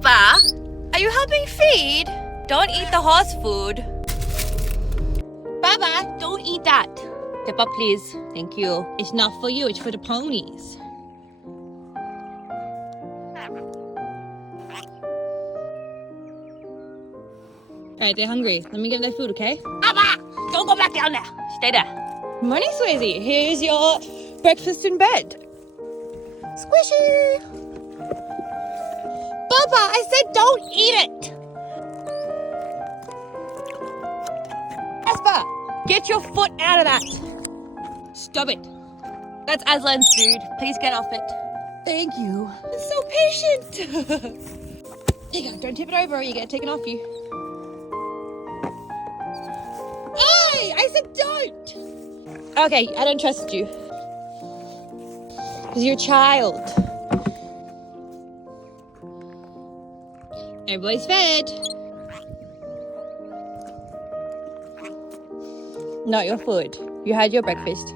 Bubba, are you helping feed? Don't eat the horse food. Bubba, don't eat that. Step up, please. Thank you. It's not for you, it's for the ponies. Alright, they're hungry. Let me give them food, okay? Bubba, don't go back down there. Stay there. Morning, Swayze. Here's your breakfast in bed. Squishy. Bubba, I said don't eat it. Esper, get your foot out of that. Stop it. That's Aslan's food. Please get off it. Thank you. It's so patient. There you go. Don't tip it over or you get it taken off you. Hey, I said don't. Okay, I don't trust you. Because you're a child. Everybody's fed. Not your food. You had your breakfast.